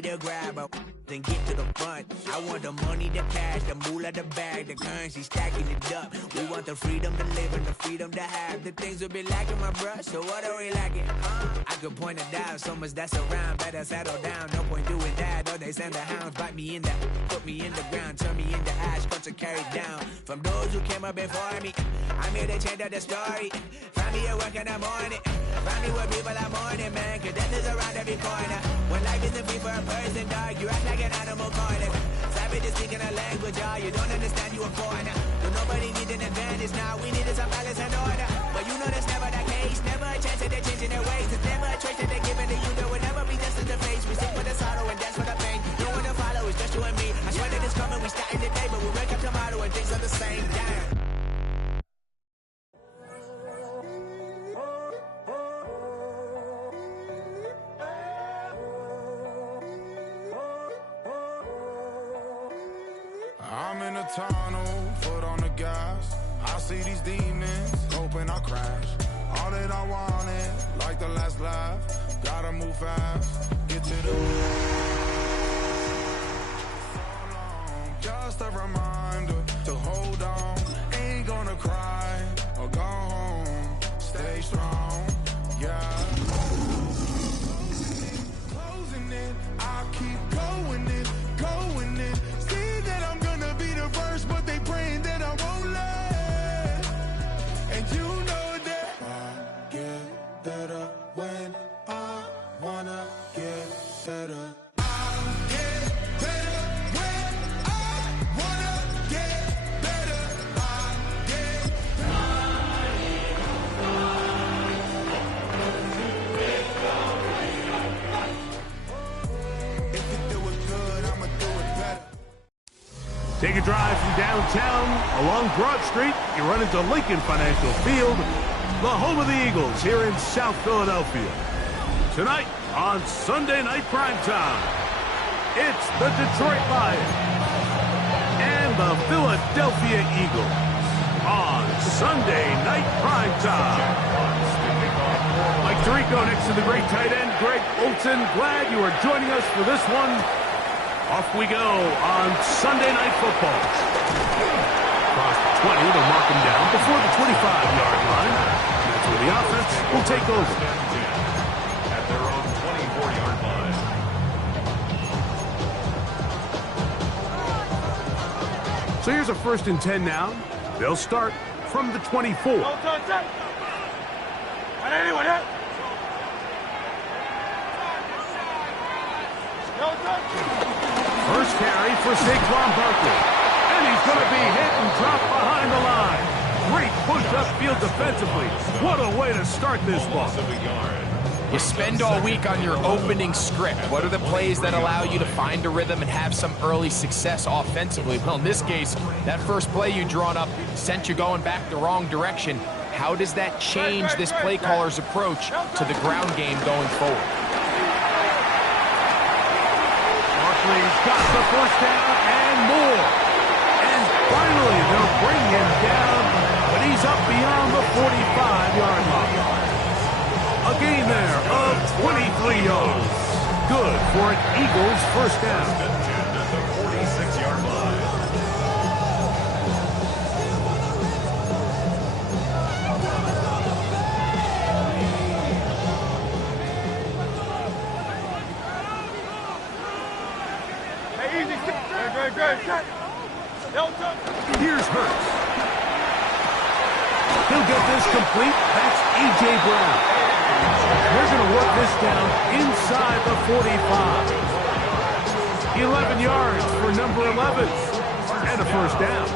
to grab up and get to the front. I want the money, the cash, the moolah, the bag, the currency, stacking it up. We want the freedom to live and the freedom to have. The things will be lacking, my bruh, so what are we lacking? I could point it out, so much that's around. Better settle down, no point doing that. Or they send the hounds, bite me in the, put me in the ground, turn me into ash, cut to carry down. From those who came up before me, I'm here to change up the story. Find me at work in the morning, find me with people I'm mourning, man, cause death is around every corner. When life isn't free for a person, dog, you act like an animal corner. Savage is speaking a language, y'all, you don't understand, you a foreigner. But nobody needs an advantage now, we need some balance and order. But you know that's never the case, never a chance that they're changing their ways. It's never a trait that they're giving to you, there will never be just in the face. We sing for the sorrow and dance for the pain. No one to follow, it's just you and me. I swear that it's coming, we starting today, but we'll wake up tomorrow and things are the same. Damn. I'm in a tunnel, foot on the gas. I see these demons, hoping I crash. All that I wanted, like the last laugh. Gotta move fast, get to the so long, just a reminder to hold on. Ain't gonna cry or go home. Stay strong, yeah. Closing it, I keep going in, going in. See that I'm gonna be the first, but they praying that I won't let. And you know that I get better when I wanna get better. I get better when I wanna get better. I get If you do it good, I'ma do it better. Take a drive from downtown along Broad Street. You run into Lincoln Financial Field, the home of the Eagles here in South Philadelphia. Tonight on Sunday Night Primetime, it's the Detroit Lions and the Philadelphia Eagles on Sunday Night Primetime. Mike Tirico next to the great tight end, Greg Olson. Glad you are joining us for this one. Off we go on Sunday Night Football. Across the 20, they'll mark him down before the 25-yard line. That's where the offense will take over. At their own 24-yard line. So here's a 1st and 10 now. They'll start from the 24. First carry for Saquon Barkley. And he's going to be hit and dropped behind the line. Great push upfield defensively. What a way to start this ball. You spend all week on your opening script. What are the plays that allow you to find a rhythm and have some early success offensively? Well, in this case, that first play you drawn up sent you going back the wrong direction. How does that change this play caller's approach to the ground game going forward? Barkley's got the first down and more. And finally, they'll bring him down, but he's up beyond the 45-yard line. A gain there of 23 yards. Good for an Eagles first down. At the 46-yard line. Here's Hurts. He'll get this complete. That's A.J. Brown. They're going to work this down inside the 45. 11 yards for number 11. And a first down.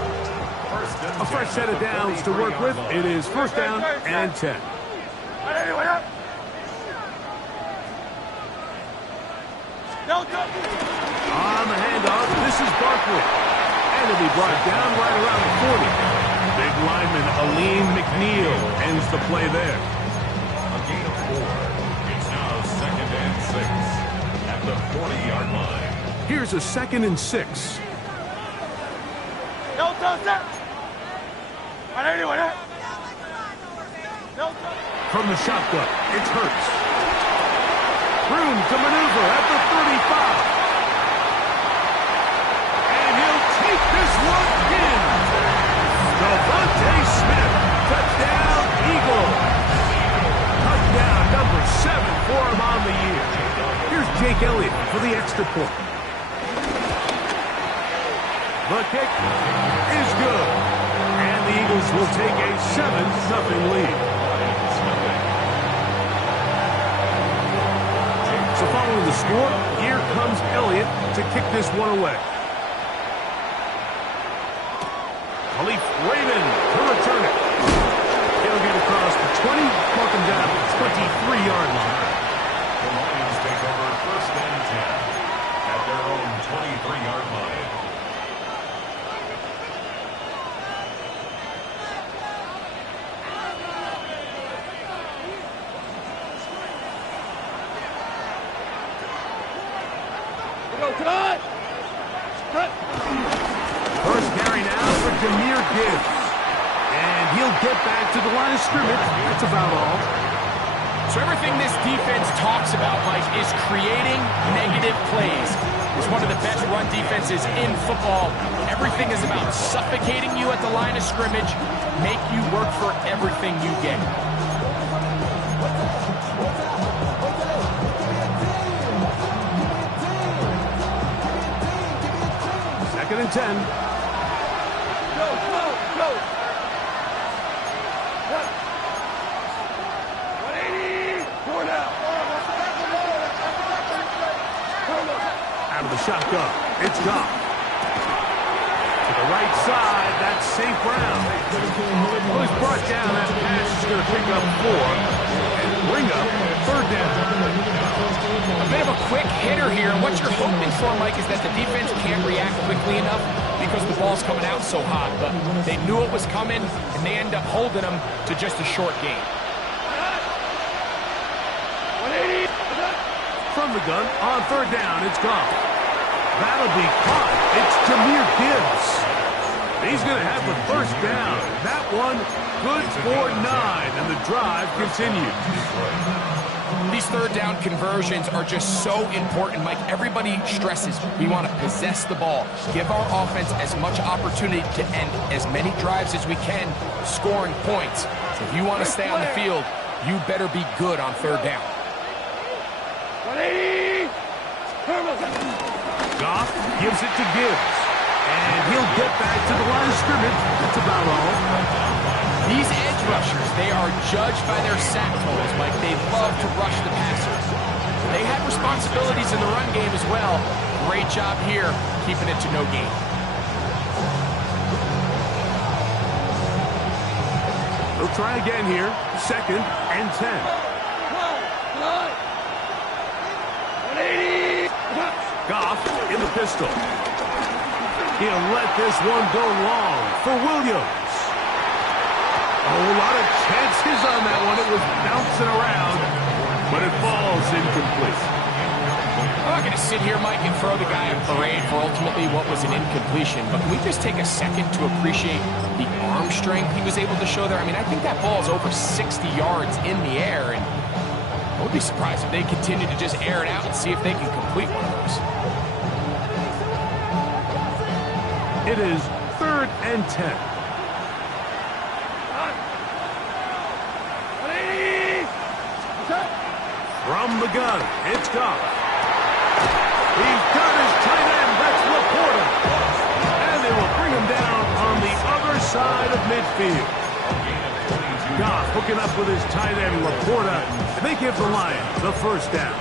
A fresh set of downs to work with. It is first down and 10. On the handoff, this is Barkley. And he'll be brought down right around the 40. Big lineman Aleem McNeil ends the play there. A gain of 4. It's now 2nd and 6 at the 40-yard line. Here's a 2nd and 6. From the shotgun, it's Hurts. Room to maneuver at the 35. And he'll take this one in. Devontae Smith, touchdown, Eagle. Touchdown number 7 for him on the year. Here's Jake Elliott for the extra point. The kick is good. And the Eagles will take a 7-0 lead. So following the score, here comes Elliott to kick this one away. Khalif Raymond to return it. He'll get across the 20, mark him down at the 23-yard line. The Lions take over 1st and 10 at their own 23-yard line. First carry now for Jahmyr Gibbs. And he'll get back to the line of scrimmage. That's about all. So everything this defense talks about, Mike, is creating negative plays. It's one of the best run defenses in football. Everything is about suffocating you at the line of scrimmage, make you work for everything you get. 2nd and 10. Go! Out of the shotgun, it's Goff. To the right side, that's St. Brown. Who's brought down that pass is going to pick up 4 and bring up 3rd down. A bit of a quick hitter here, and what you're hoping for, Mike, is that the defense can't react quickly enough because the ball's coming out so hot, but they knew it was coming, and they end up holding them to just a short gain. From the gun, on 3rd down, it's Goff. That'll be caught. It's Jahmyr Gibbs. He's going to have the 1st down. That one good for 9, and the drive continues. These 3rd down conversions are just so important, Mike. Everybody stresses we want to possess the ball, give our offense as much opportunity to end as many drives as we can, scoring points. So if you want to stay on the field, you better be good on 3rd down. Goff gives it to Gibbs, and he'll get back to the line of scrimmage. That's about all. These edge rushers, they are judged by their sack totals, Mike. They love to rush the passer. They have responsibilities in the run game as well. Great job here, keeping it to no gain. They'll try again here, 2nd and 10. Goff in the pistol. He'll let this one go long for Williams. A whole lot of chances on that one. It was bouncing around, but it falls incomplete. I'm not going to sit here, Mike, and throw the guy a parade for ultimately what was an incompletion, but can we just take a second to appreciate the arm strength he was able to show there? I mean, I think that ball is over 60 yards in the air, and I would be surprised if they continue to just air it out and see if they can complete one of those. It is 3rd and 10. From the gun, it's Goff. He's got his tight end, that's Laporta. And they will bring him down on the other side of midfield. Goff hooking up with his tight end, Laporta, and they give the Lions the 1st down.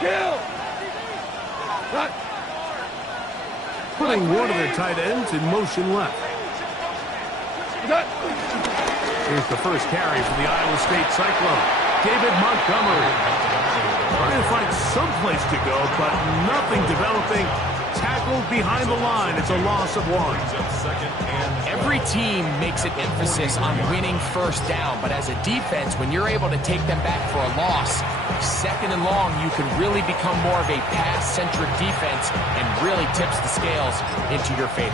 Kill! Putting one of their tight ends in motion left. Here's the 1st carry for the Iowa State Cyclone. David Montgomery. Trying to find some place to go, but nothing developing. Tackled behind the line. It's a loss of 1. Every team makes an emphasis on winning 1st down, but as a defense, when you're able to take them back for a loss, 2nd and long, you can really become more of a pass-centric defense and really tips the scales into your favor.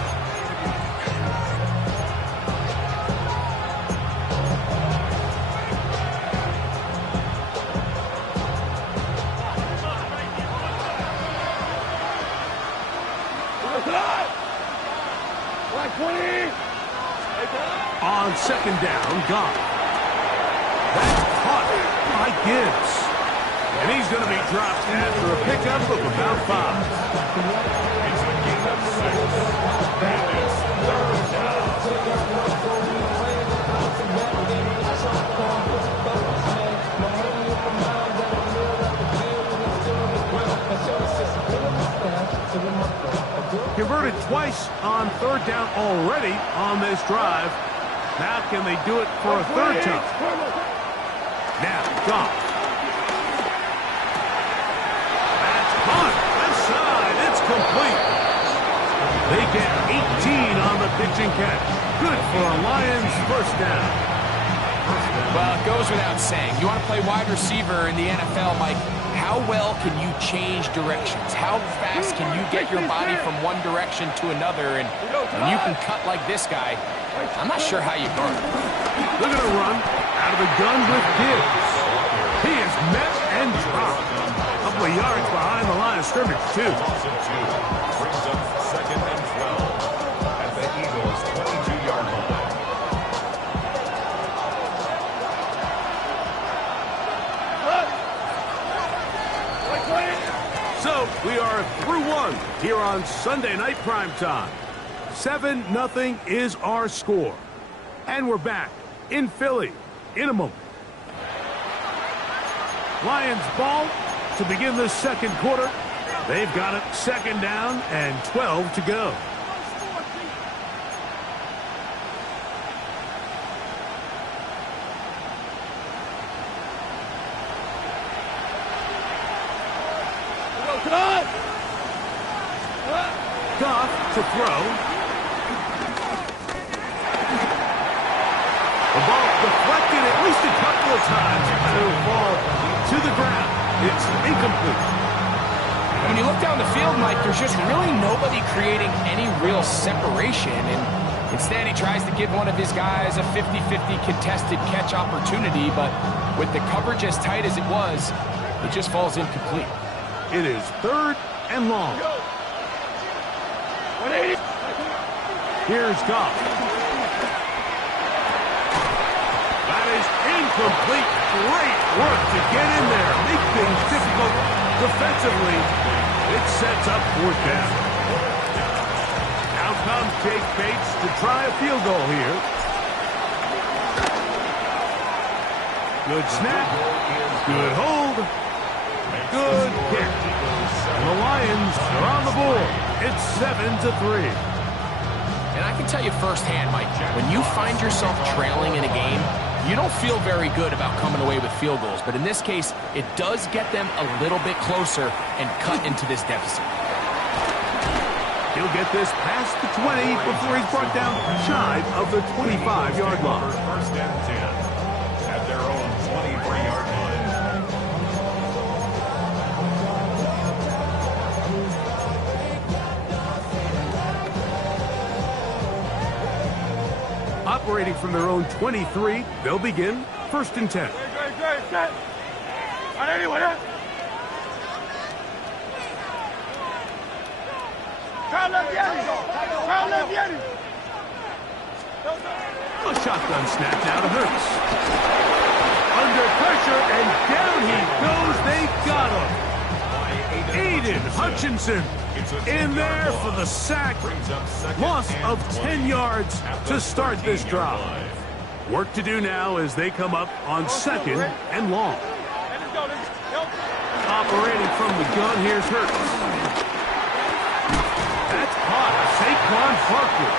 on second down, Goff. That's caught by Gibbs. And he's going to be dropped after a pickup of about 5. It's a gain of 6. And it's third down. Converted twice on third down already on this drive. Now can they do it for a third time? Now, Goff. That's caught. Left side. It's complete. They get 18 on the pitch and catch. Good for a Lions first down. Well, it goes without saying. You want to play wide receiver in the NFL, Mike. How well can you change directions? How fast can you get your body from one direction to another? And when you can cut like this guy, I'm not sure how you guard him. Look at a run out of the gun with Gibbs. He is met and dropped. A couple of yards behind the line of scrimmage, too. Brings up second and 12 at the Eagles' 22-yard line. So we are through one here on Sunday Night Primetime. 7-0 is our score. And we're back in Philly in a moment. Lions ball to begin the second quarter. They've got it second down and 12 to go. Goff to throw. The ball deflected at least a couple of times. It'll fall to the ground. It's incomplete. When you look down the field, Mike, there's just really nobody creating any real separation. And instead, he tries to give one of his guys a 50-50 contested catch opportunity. But with the coverage as tight as it was, it just falls incomplete. It is third and long. Here's Goff. That is incomplete. Great work to get in there. Make things difficult defensively. It sets up fourth down. Now comes Jake Bates to try a field goal here. Good snap. Good hold. Good kick. And the Lions are on the board. It's 7-3. And I can tell you firsthand, Mike, when you find yourself trailing in a game, you don't feel very good about coming away with field goals. But in this case, it does get them a little bit closer and cut into this deficit. He'll get this past the 20 before he's brought down shy of the 25-yard line. First and 10 at their own 23-yard line. Operating from their own 23, they'll begin first and 10. A shotgun snap now to Hurts. Under pressure, and down he goes. They got him. Aiden Hutchinson in there for the sack. Loss of 10 yards to start this drive. Work to do now as they come up on second and long. Operating from the gun, here's Hurts. That's caught. Saquon Barkley.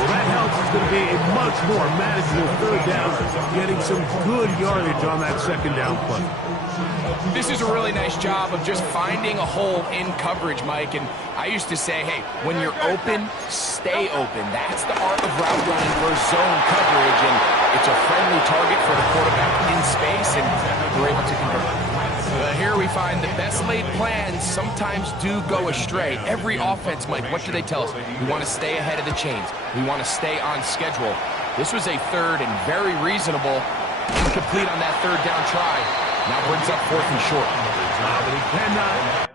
Well, that helps. It's going to be a much more manageable third down, getting some good yardage on that second down play. This is a really nice job of just finding a hole in coverage, Mike. And I used to say, hey, when you're open, stay open. That's the art of route running versus zone coverage. And it's a friendly target for the quarterback in space, and we're able to convert. Here we find the best laid plans sometimes do go astray. Every offense, Mike, what do they tell us? We want to stay ahead of the chains. We want to stay on schedule. This was a third and very reasonable. Incomplete on that third down try. Now brings up fourth and short. But he cannot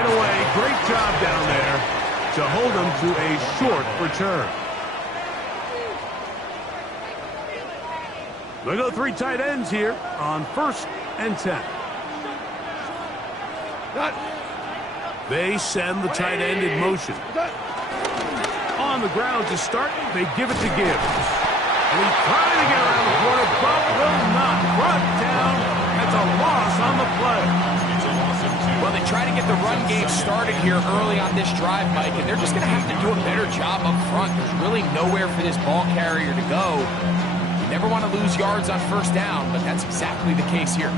Away, great job down there to hold him to a short return. They go 3 tight ends here on 1st and 10. They send the tight end in motion. On the ground to start, they give it to Gibbs. And he's trying to get around the corner, but will not. Brought down. That's a loss on the play. It's a loss of 2. Well, they try to get the run game started here early on this drive, Mike, and they're just going to have to do a better job up front. There's really nowhere for this ball carrier to go. You never want to lose yards on 1st down, but that's exactly the case here.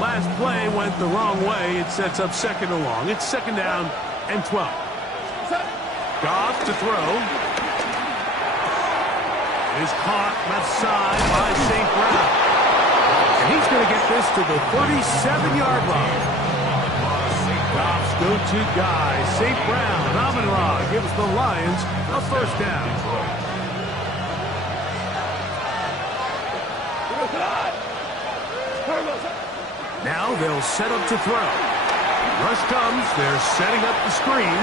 Last play went the wrong way. It sets up 2nd and long. It's 2nd down and 12. Goff to throw. Is caught left side by St. Brown. And he's going to get this to the 37-yard line. Goff's go-to guy, St. Brown. Amon-Ra gives the Lions a 1st down. Now they'll set up to throw. Rush comes. They're setting up the screen.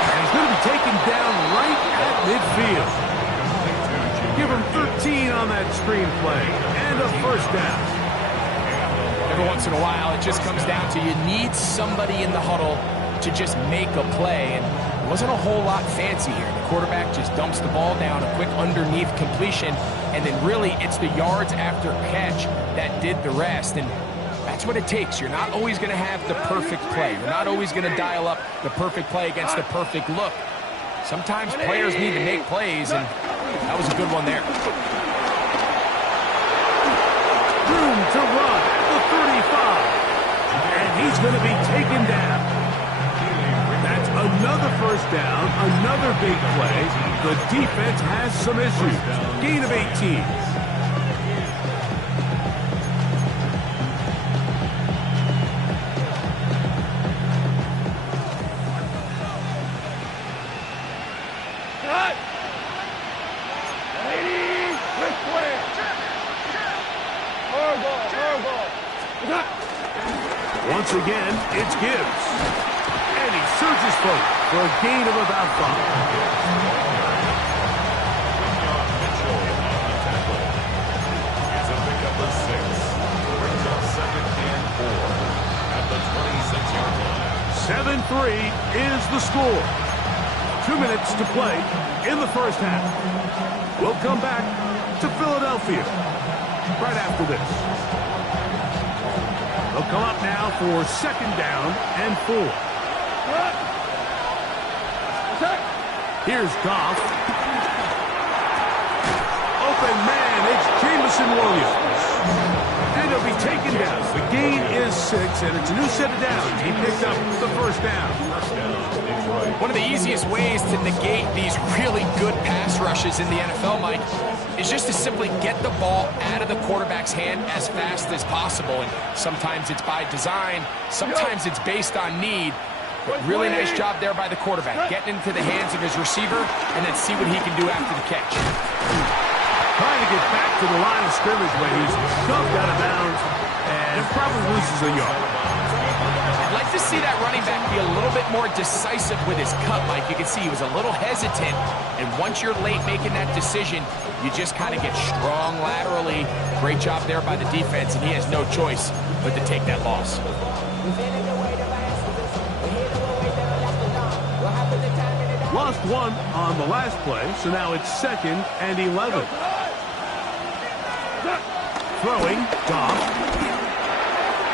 And he's going to be taken down right at midfield. Give him 13 on that screen play. And a 1st down. Every once in a while, it just comes down to you need somebody in the huddle to just make a play. And it wasn't a whole lot fancy here. The quarterback just dumps the ball down, a quick underneath completion, and then really it's the yards after catch that did the rest. And that's what it takes. You're not always going to have the perfect play. You're not always going to dial up the perfect play against the perfect look. Sometimes players need to make plays, and that was a good one there. Room to run at the 35. And he's going to be taken down. That's another 1st down, another big play. The defense has some issues. Gain of 18. Once again, it's Gibbs. And he surges forward for a gain of about 5. It's a pickup of 6. Brings up 2nd and 4 at the 26-yard line. 7-3 is the score. 2 minutes to play in the 1st half. We'll come back to Philadelphia right after this. They'll come up now for 2nd down and 4. Here's Goff. Open man, it's Jamison Williams. And he'll be taken down. The gain is 6, and it's a new set of downs. He picked up the 1st down. One of the easiest ways to negate these really good pass rushes in the NFL, Mike, is just to simply get the ball out of the quarterback's hand as fast as possible. And sometimes it's by design, sometimes it's based on need. But really nice job there by the quarterback, getting into the hands of his receiver and then see what he can do after the catch. Trying to get back to the line of scrimmage, but he's shoved out of bounds and probably loses a yard. I'd like to see that running back be a little bit more decisive with his cut, Mike. You can see he was a little hesitant, and once you're late making that decision, you just kind of get strong laterally. Great job there by the defense, and he has no choice but to take that loss. Lost 1 on the last play, so now it's 2nd and 11. Throwing, Goff.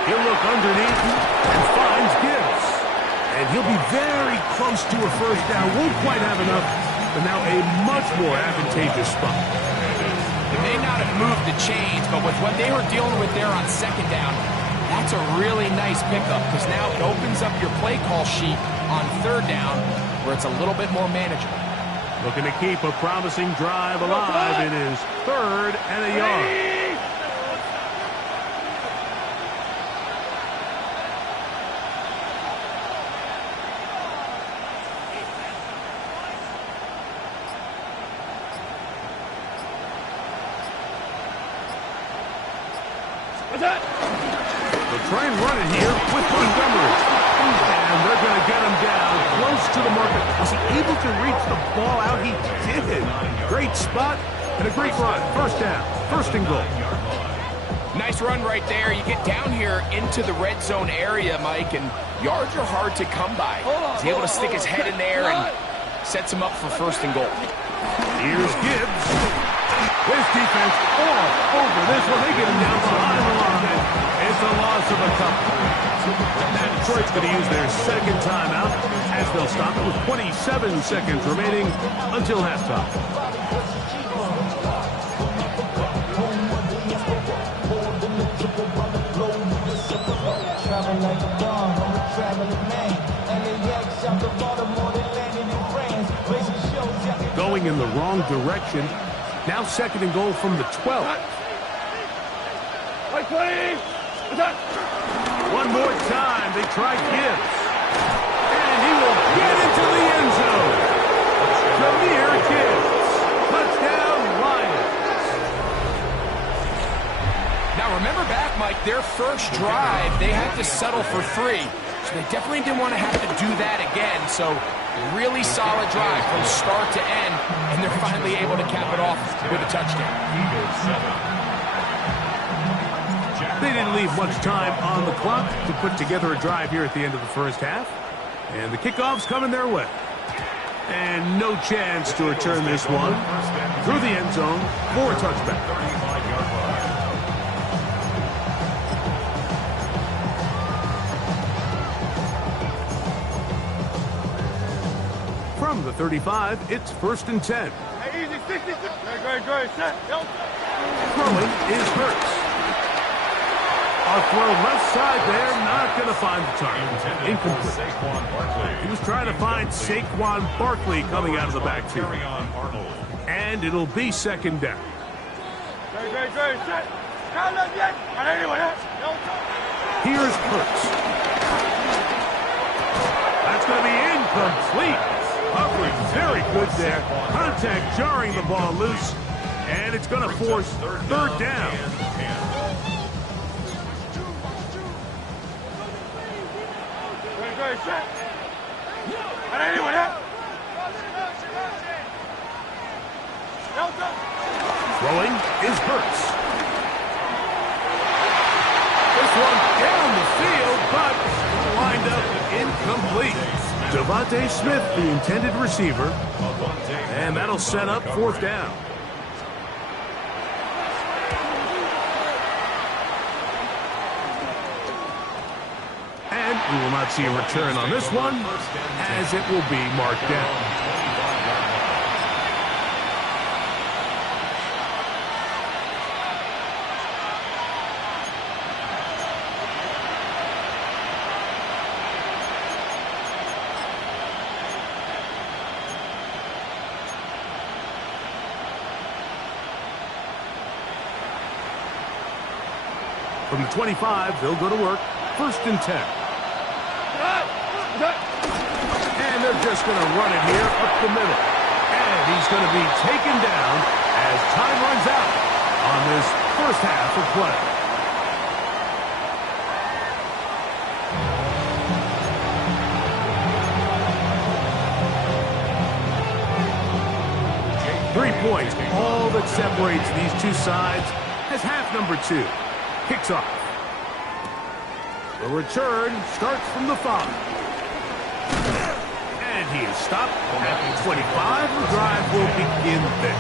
He'll look underneath and finds Gibbs. And he'll be very close to a 1st down. Won't quite have enough, but now a much more advantageous spot. They may not have moved the chains, but with what they were dealing with there on 2nd down, that's a really nice pickup because now it opens up your play call sheet on 3rd down where it's a little bit more manageable. Looking to keep a promising drive alive. It is 3rd and a yard. They'll try and run it here with Montgomery. And they're going to get him down close to the marker. Was he able to reach the ball out? He did. Great spot and a great run. First down. First and goal. Nice run right there. You get down here into the red zone area, Mike, and yards are hard to come by. He's able to stick his head in there and sets him up for first and goal. Here's Gibbs. His defense all over this one. They get him down behind the line. It's a loss of a couple. Now Detroit's going to use their second timeout as they'll stop it with 27 seconds remaining until halftime. Going in the wrong direction. Now second and goal from the 12. One more time. They try Gibbs. And he will get into the end zone. Jameer Gibbs. Touchdown, Lions. Now remember back, Mike, their first drive, they had to settle for 3. So they definitely didn't want to have to do that again. So really solid drive from start to end, and they're finally able to cap it off with a touchdown. They didn't leave much time on the clock to put together a drive here at the end of the first half. And the kickoff's coming their way. And no chance to return this one through the end zone for a touchback. From the 35, it's first and 10. Hey, easy, 66. Great, set. Throwing is Hurts. A throw left side there, not going to find the target. Incomplete. He was trying to find Saquon Barkley coming out of the backfield. And it'll be second down. Great, set. Here's Hurts. That's going to be incomplete. Coverage very good there. Contact jarring the ball loose. And it's going to force third down. Throwing is Hurts. This one down the field, but lined up incomplete. Devontae Smith, the intended receiver. And that'll set up fourth down. And we will not see a return on this one, as it will be marked down. From the 25, they'll go to work. First and 10. And they're just going to run it here up the middle. And he's going to be taken down as time runs out on this first half of play. Points, all that separates these two sides, as half number 2 kicks off. The return starts from the 5. And he is stopped at the 25. The drive will begin there.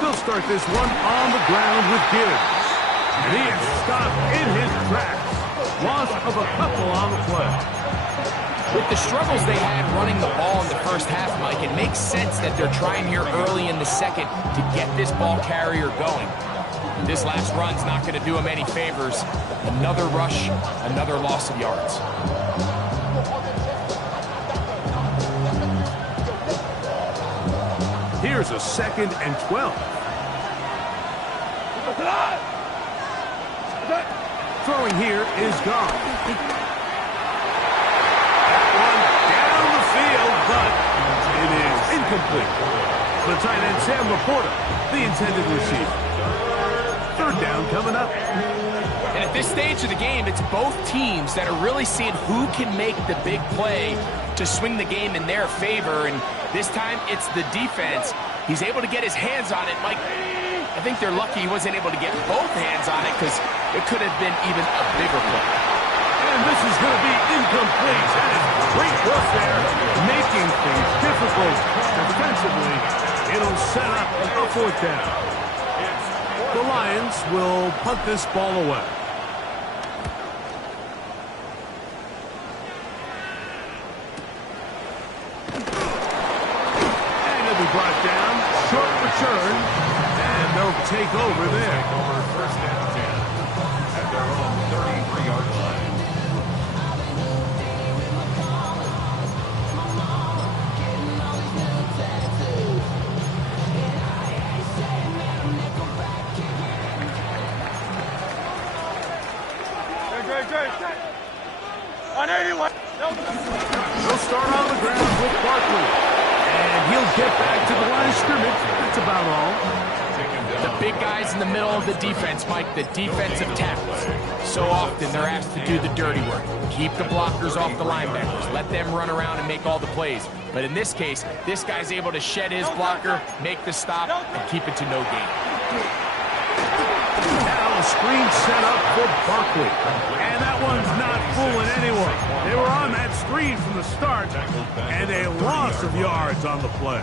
They'll start this one on the ground with Gibbs. And he is stopped in his tracks. Loss of a couple on the play. With the struggles they had running the ball in the first half, Mike, it makes sense that they're trying here early in the second to get this ball carrier going. This last run's not going to do him any favors. Another rush, another loss of yards. Here's a second and 12. Throwing here is gone. That one down the field, but it is incomplete. The tight end, Sam Laporta, the intended receiver. Third down coming up. And at this stage of the game, it's both teams that are really seeing who can make the big play to swing the game in their favor. And this time, it's the defense. He's able to get his hands on it. Mike, I think they're lucky he wasn't able to get both hands on it because it could have been even a bigger play. And this is going to be incomplete. That is great work there, making things difficult defensively. It'll set up a fourth down. The Lions will punt this ball away. And it'll be brought down. Short return. And they'll take over there. First and 10 at their own 33-yard line. They'll start on the ground with Barkley. And he'll get back to the line of scrimmage. That's about all. The big guys in the middle of the defense, Mike, the defensive tackles. So often they're asked to do the dirty work. Keep the blockers off the linebackers. Let them run around and make all the plays. But in this case, this guy's able to shed his blocker, make the stop, and keep it to no gain. Now a screen set up for Barkley. And that one's not fooling anyone. They were on that screen from the start, and a loss of yards on the play.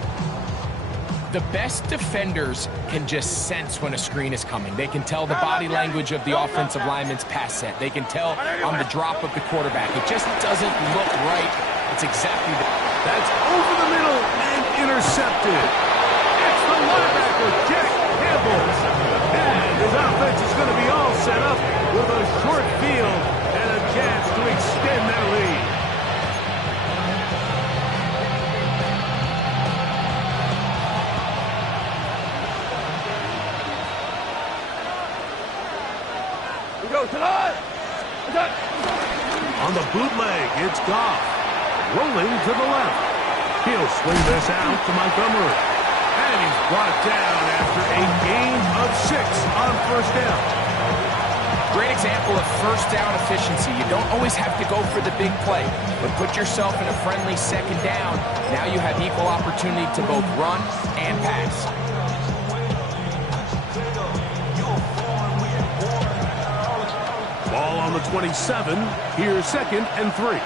The best defenders can just sense when a screen is coming. They can tell the body language of the offensive lineman's pass set. They can tell on the drop of the quarterback. It just doesn't look right. It's exactly that. That's over the middle and intercepted. It's the linebacker, Jack Campbell. And his offense is going to be all set up with a short field and a chance to extend that lead. On the bootleg, it's Goff. Rolling to the left. He'll swing this out to Montgomery. And he's brought down after a gain of 6 on first down. Great example of first down efficiency. You don't always have to go for the big play, but put yourself in a friendly second down. Now you have equal opportunity to both run and pass. Ball on the 27. Here's 2nd and 3.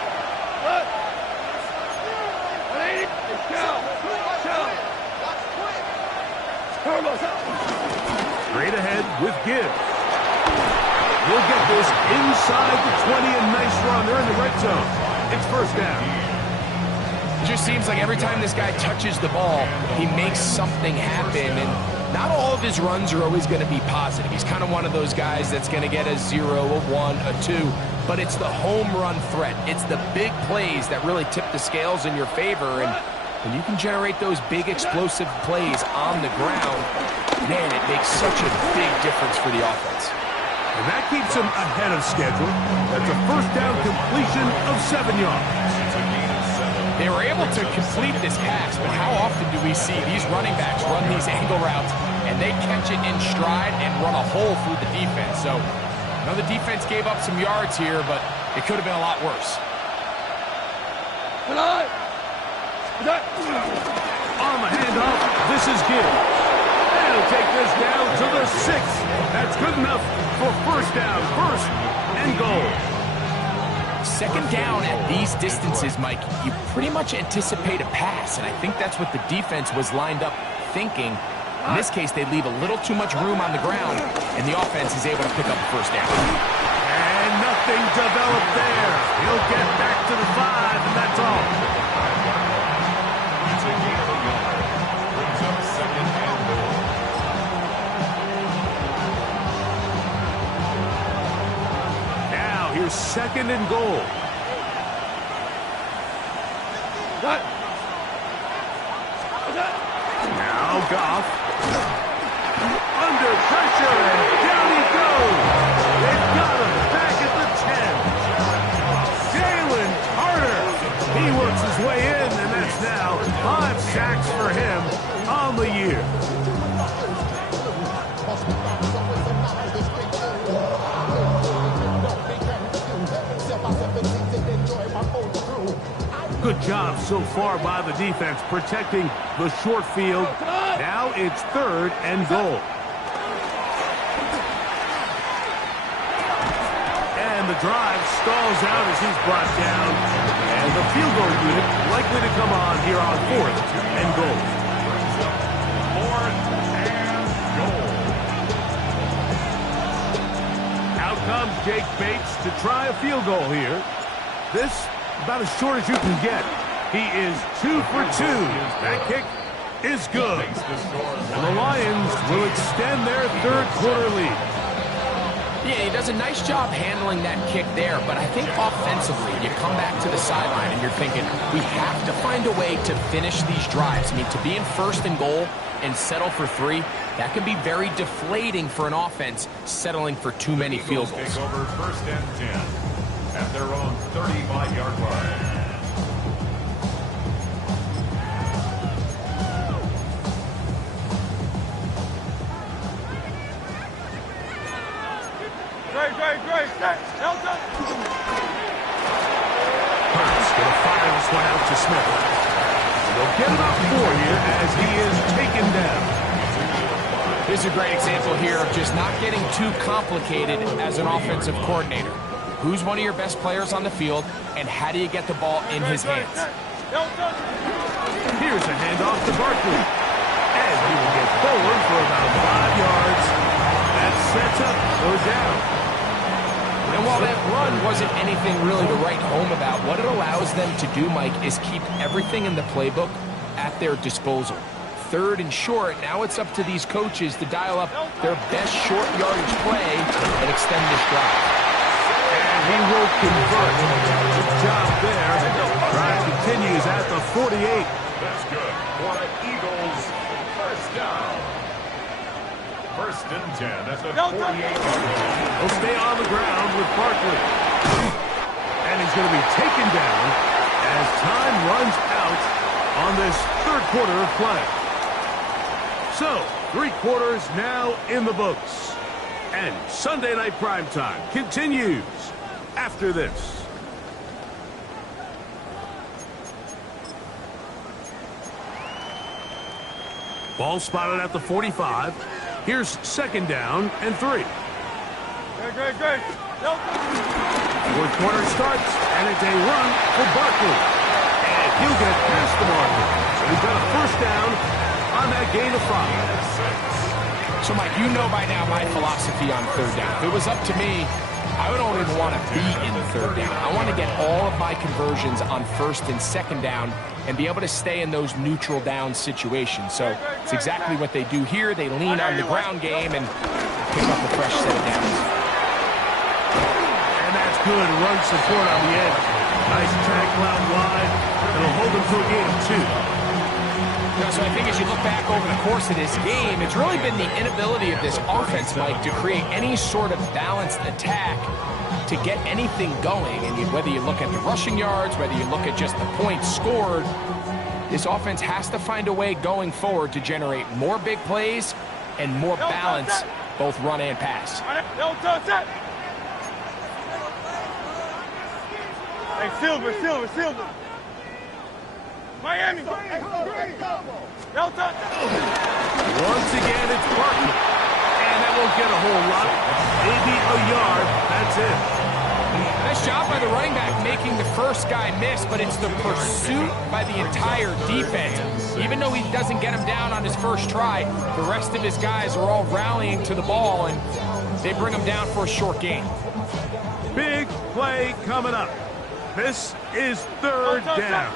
Straight ahead with Gibbs. He'll get this inside the 20, and nice run. They're in the red zone. It's first down. It just seems like every time this guy touches the ball, he makes something happen, and not all of his runs are always going to be positive. He's kind of one of those guys that's going to get a 0, a 1, a 2, but it's the home run threat. It's the big plays that really tip the scales in your favor, and when you can generate those big explosive plays on the ground, man, it makes such a big difference for the offense. And that keeps him ahead of schedule. That's a first down completion of 7 yards. They were able to complete this pass, but how often do we see these running backs run these angle routes and they catch it in stride and run a hole through the defense? So, I know the defense gave up some yards here, but it could have been a lot worse. On the handoff, this is Gibbs. And he'll take this down to the 6. That's good enough for first down, first and goal. Second down at these distances, Mike, you pretty much anticipate a pass, and I think that's what the defense was lined up thinking. In this case, they leave a little too much room on the ground, and the offense is able to pick up the first down. And nothing developed there. He'll get back to the 5, and that's all. It's a gain of a yard. Brings up 2nd and goal. Now here's 2nd and goal. Now Goff. Under pressure and his way in, and that's now 5 sacks for him on the year. Good job so far by the defense protecting the short field. Now it's 3rd and goal. And the drive stalls out as he's brought down. And the field goal unit likely to come on here on 4th and goal. 4th and goal. Out comes Jake Bates to try a field goal here. This about as short as you can get. He is 2 for 2. That kick is good. And the Lions will extend their 3rd quarter lead. Yeah, he does a nice job handling that kick there, but I think offensively, you come back to the sideline and you're thinking, we have to find a way to finish these drives. I mean, to be in 1st and goal and settle for 3, that can be very deflating for an offense settling for too many field goals. Take over 1st and 10 at their own 35-yard line. Great, set, Delta. Hurts going to fire this one out to Smith. They'll get about 4 here as he is taken down. This is a great example here of just not getting too complicated as an offensive coordinator. Who's one of your best players on the field, and how do you get the ball in his hands? Here's a handoff to Barkley. And he will get forward for about 5 yards. That sets up 3rd down. And while that run wasn't anything really to write home about, what it allows them to do, Mike, is keep everything in the playbook at their disposal. 3rd and short, now it's up to these coaches to dial up their best short yardage play and extend this drive. And he will convert. Good job there. Drive continues at the 48. That's good for the Eagles. 1st down. 1st and 10 at the 48-yard line. He'll stay on the ground with Barkley. And he's going to be taken down as time runs out on this 3rd quarter of play. So, 3 quarters now in the books. And Sunday Night Primetime continues after this. Ball spotted at the 45. Here's 2nd down and 3. Great. 4th quarter starts, and it's a run for Barkley. And he'll get past the marker. So he's got a 1st down on that gain of 5. So, Mike, you know by now my philosophy on 3rd down. If it was up to me, I don't even want to be in 3rd down. I want to get all of my conversions on 1st and 2nd down and be able to stay in those neutral down situations. So it's exactly what they do here. They lean on the ground game and pick up a fresh set of downs. And that's good run support on the edge. Nice tackle out wide. It'll hold them to a gain of 2. So I think as you look back over the course of this game, it's really been the inability of this offense, Mike, to create any sort of balanced attack to get anything going. And whether you look at the rushing yards, whether you look at just the points scored, this offense has to find a way going forward to generate more big plays and more balance, both run and pass. Hey, Silver. Miami. Once again, it's Barkley. And that won't get a whole lot. Maybe a yard. That's it. Nice job by the running back making the first guy miss, but it's the pursuit by the entire defense. Even though he doesn't get him down on his first try, the rest of his guys are all rallying to the ball, and they bring him down for a short gain. Big play coming up. This is 3rd down.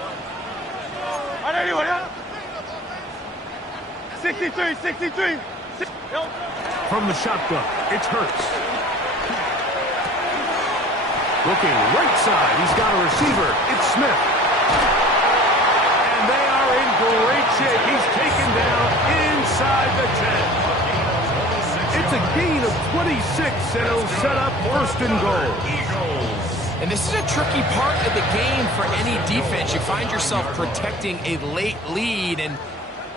63. From the shotgun, it's Hurts. Looking right side, he's got a receiver. It's Smith. And they are in great shape. He's taken down inside the 10. It's a gain of 26, and it'll set up 1st and goal. Eagles. And this is a tricky part of the game for any defense. You find yourself protecting a late lead, and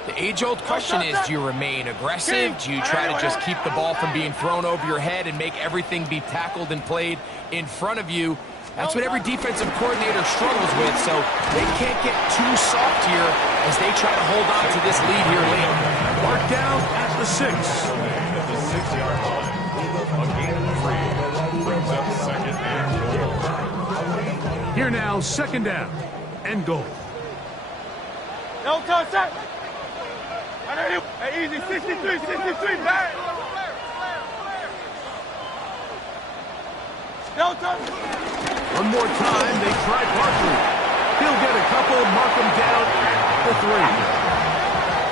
the age-old question is, do you remain aggressive? Do you try to just keep the ball from being thrown over your head and make everything be tackled and played in front of you? That's what every defensive coordinator struggles with, so they can't get too soft here as they try to hold on to this lead here late. Mark down at the 6. At the 6-yard line. A gain of 3 brings up second and goal. Here now, second down and goal. No contact. Hey, easy, 63, back. No contact. One more time, they try Barkley. He'll get a couple, mark him down at the 3.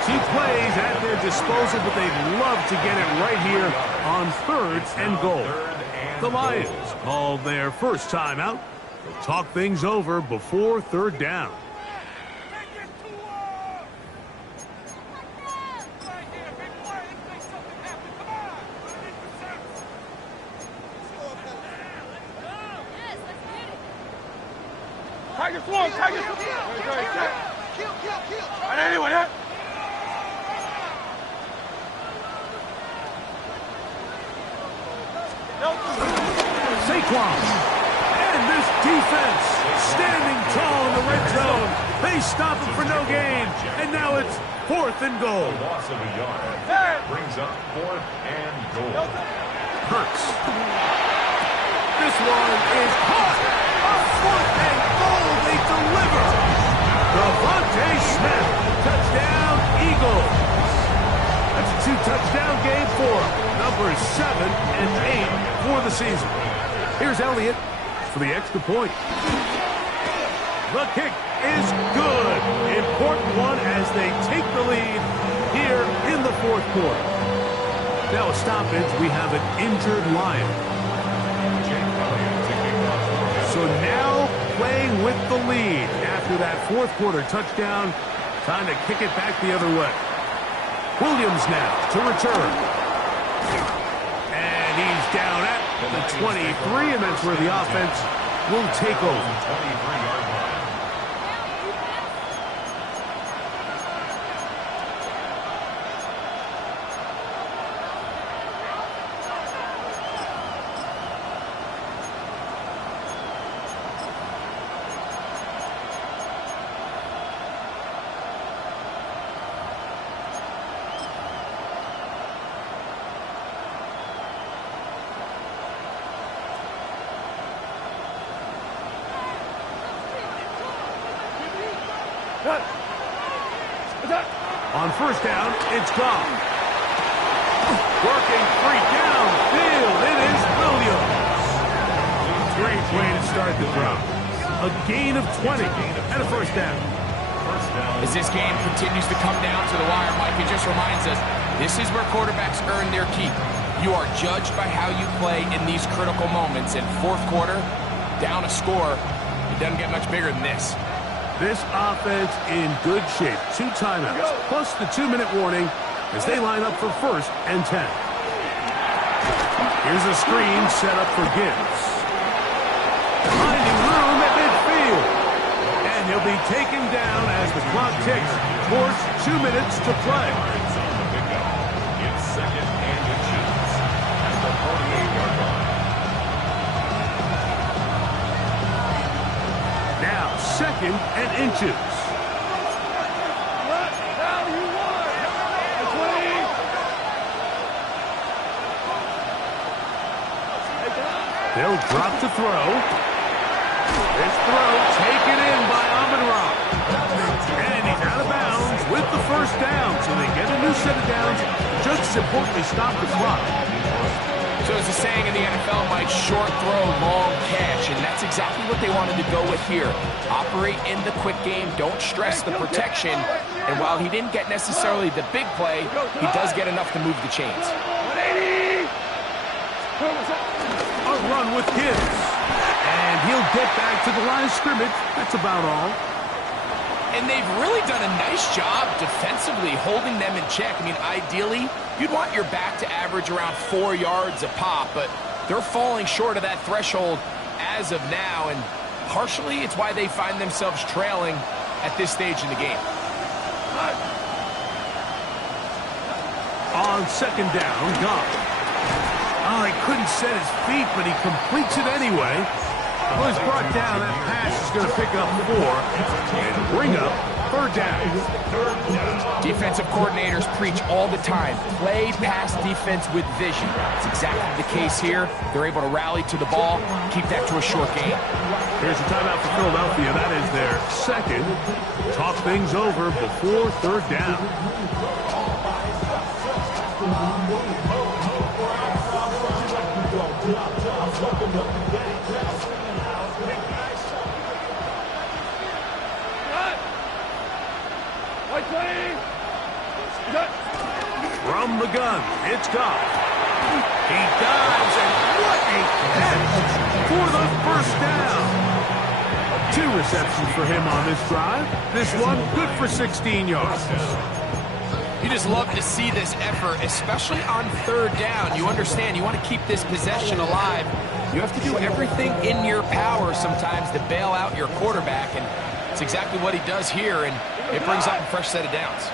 2 plays at their disposal, but they'd love to get it right here on 3rd and goal. The Lions called their first timeout. They'll talk things over before 3rd down. Tiger swung. Kill. Anyway, that. Saquon. And this defense standing tall in the red zone. They stop him for no gain. And now it's 4th and goal. A loss of a yard brings up 4th and goal. Hurts. This one is caught. A 4th and goal. They deliver. Devontae Smith. Touchdown, Eagles. That's a 2-touchdown game for him. Numbers 7 and 8 for the season. Here's Elliott for the extra point. The kick is good. Important one as they take the lead here in the 4th quarter. Now a stoppage. We have an injured Lion. So now playing with the lead after that 4th quarter touchdown. Time to kick it back the other way. Williams now to return. And he's down at the 23, and that's where the offense will take over. 23-yard line. On 1st down, it's gone. Working free downfield, it is Williams. Great way to start the drive. A gain of 20 and a 1st down. As this game continues to come down to the wire, Mike, it just reminds us, this is where quarterbacks earn their keep. You are judged by how you play in these critical moments. In 4th quarter, down a score, it doesn't get much bigger than this. This offense in good shape. 2 timeouts, plus the 2-minute warning as they line up for 1st and 10. Here's a screen set up for Gibbs. Finding room at midfield. And he'll be taken down as the clock ticks towards 2 minutes to play. It's 2nd and inches at the 48-yard line. Now 2nd and inches. They'll drop to throw. This throw taken in by Amon-Ra. And he's out of bounds with the 1st down. So they get a new set of downs. Just as importantly, stop the clock. So as a saying in the NFL, Mike, short throw, long catch, and that's exactly what they wanted to go with here. Operate in the quick game, don't stress the protection, and while he didn't get necessarily the big play, he does get enough to move the chains. A run with Gibbs, and he'll get back to the line of scrimmage. That's about all. And they've really done a nice job defensively holding them in check. I mean, ideally, you'd want your back to average around 4 yards a pop, but they're falling short of that threshold as of now, and partially it's why they find themselves trailing at this stage in the game. On second down, Goff. Oh, he couldn't set his feet, but he completes it anyway. Well, he's brought down. That pass is going to pick up 4 and bring up third down. Defensive coordinators preach all the time, play pass defense with vision. It's exactly the case here. They're able to rally to the ball, keep that to a short game. Here's a timeout for Philadelphia. That is their second. Talk things over before third down. From the gun, it's Goff. He dives, and what a catch for the first down. 2 receptions for him on this drive. This one good for 16 yards. You just love to see this effort, especially on third down. You understand, you want to keep this possession alive. You have to do everything in your power sometimes to bail out your quarterback, and it's exactly what he does here, and it brings up a fresh set of downs.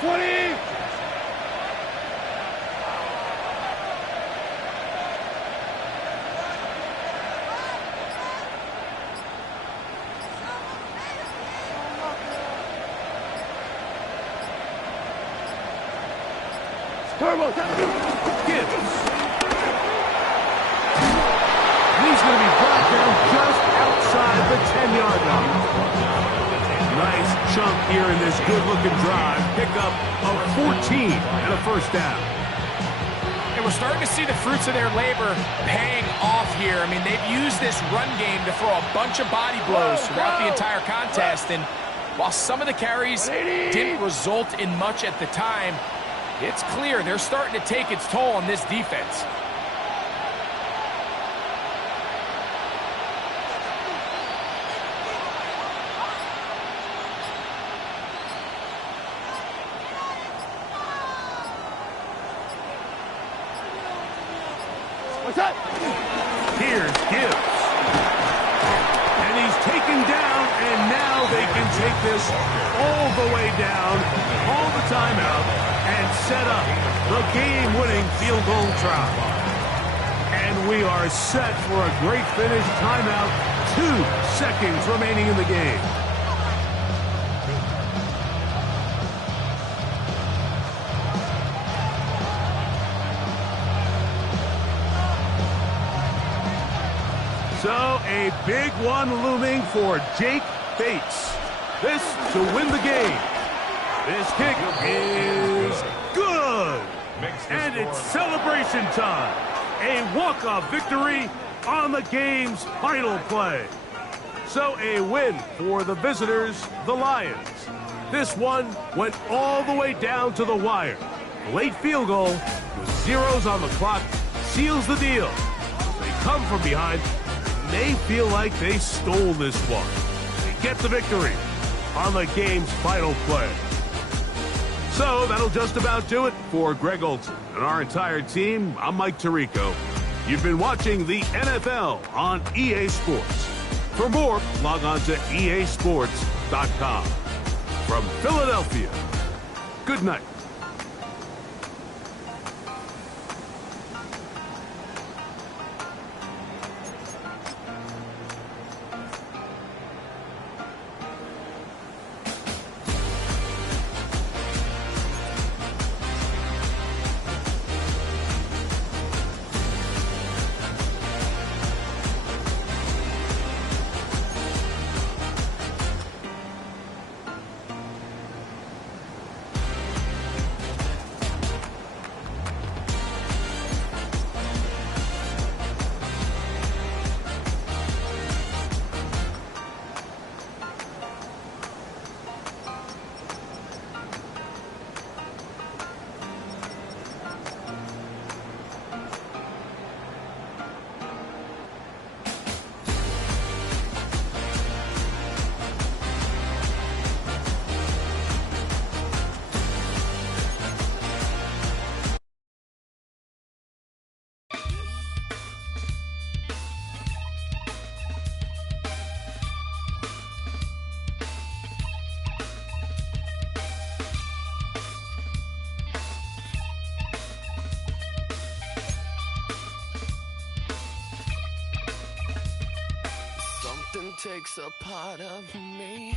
20! Gibbs. And he's going to be brought down just outside the 10-yard line. Nice chunk here in this good-looking drive. Pick up of 14 and a first down. And we're starting to see the fruits of their labor paying off here. I mean, they've used this run game to throw a bunch of body blows throughout the entire contest. And while some of the carries didn't result in much at the time, it's clear they're starting to take its toll on this defense. What's that? Here's Gibbs. And he's taken down, and now they can take this all the way down, call the timeout, and set up the game-winning field goal try. And we are set for a great finish. Timeout, 2 seconds remaining in the game. So, a big one looming for Jake Bates. This to win the game. This kick is good. And it's celebration time. A walk-off victory on the game's final play. So, a win for the visitors, the Lions. This one went all the way down to the wire. The late field goal with zeros on the clock seals the deal. They come from behind. They feel like they stole this one. They get the victory on the game's final play. So that'll just about do it for Greg Olson and our entire team. I'm Mike Tirico. You've been watching the NFL on EA Sports. For more, log on to easports.com. From Philadelphia, good night. takes a part of me.